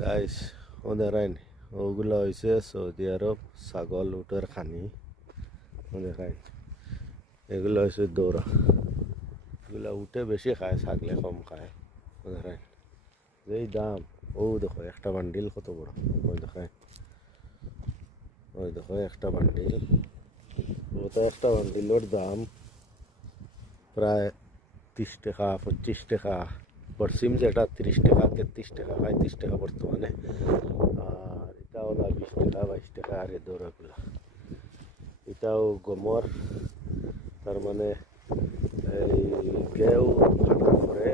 guys দেখাইন ওগুলো হয়েছে Saudi আরব ছাগল উটের খানি দেখাইন এগুলো হয়েছে দৌড়া এগুলো উঠে বেশি খায় ছাগলে কম খায় দেখাইন যেই দাম ও দেখো একটা বান্ডিল কত বড় ওই দেখাইন ওই দেখো একটা বান্ডিল ওটা একটা বান্ডিলের দাম প্রায় 30 টাকা 25 টাকা পশ্চিম যেটা 30 টাকা 33 টাকা 35 টাকা বর্তমানে আর এটাও না 20 টাকা 22 টাকা আর এ দৌড়াগুলা এটাও গোমর তার মানে এই কেউ কাটার পরে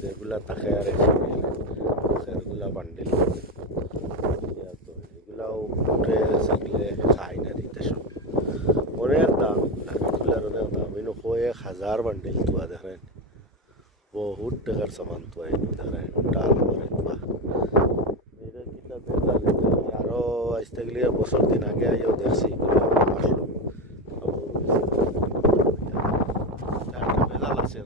যেগুলা থাকে আর সেগুলা বান্ডিল তো এগুলাও উঠে থাকলে খাই না দিতে সব অনেক দাম এগুলার অনেক দাম এনে 1,000 বান্ডিল তোয়া দেখেন বহুত টাকার সামান তোয়া এনে দেখেন ডাল করে তোয়া এটা কিতা বেজাল আরো আসতে গেলে বছর দিন আগে আইও দেখছি আসলো বেজাল আছে